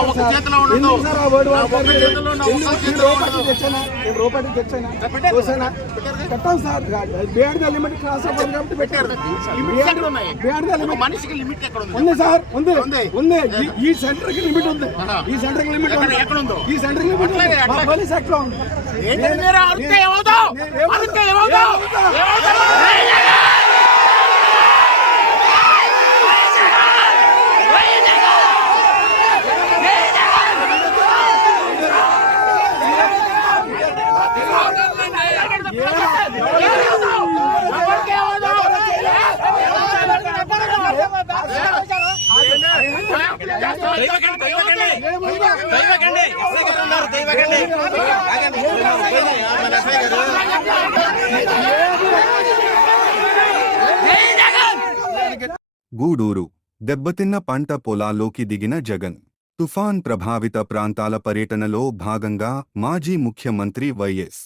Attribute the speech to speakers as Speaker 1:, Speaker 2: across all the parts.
Speaker 1: ఒక చేతిలో ఉండదు.
Speaker 2: తెచ్చానా?
Speaker 1: పెట్టారు.
Speaker 2: పెట్టాను సార్. లిమిట్ క్రాస్ అవ్వాలి కాబట్టి
Speaker 1: మనిషికి లిమిట్ ఎక్కడ ఉంది?
Speaker 2: సార్. ఉంది.
Speaker 1: ఉంది.
Speaker 2: ఈ- సెంటర్కి లిమిట్ ఉంది. ఈ సెంటర్కి లిమిట్ ఉంది? ఈ సెంటర్ లిమిట్. పోలీస్ యాక్ట్లో ఉంది
Speaker 3: గూడూరు దెబ్బతిన్న పంట పొలాల్లోకి దిగిన జగన్. తుఫాన్ ప్రభావిత ప్రాంతాల పర్యటనలో భాగంగా మాజీ ముఖ్యమంత్రి వైఎస్.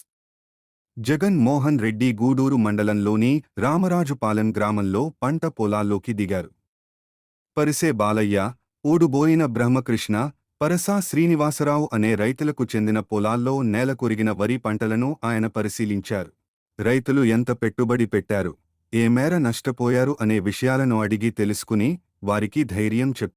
Speaker 3: జగన్ మోహన్ రెడ్డి గూడూరు మండలంలోని రామరాజుపాలెం గ్రామంలో పంట పొలాల్లోకి దిగారు. పరిసే బాలయ్య ఊడుబోయిన బ్రహ్మకృష్ణ పరసా శ్రీనివాసరావు అనే రైతులకు చెందిన పొలాల్లో నేలకొరిగిన వరి పంటలను ఆయన పరిశీలించారు. రైతులు ఎంత పెట్టుబడి పెట్టారు? ఏ మేర నష్టపోయారు అనే విషయాలను అడిగి తెలుసుకుని వారికి ధైర్యం చెప్పారు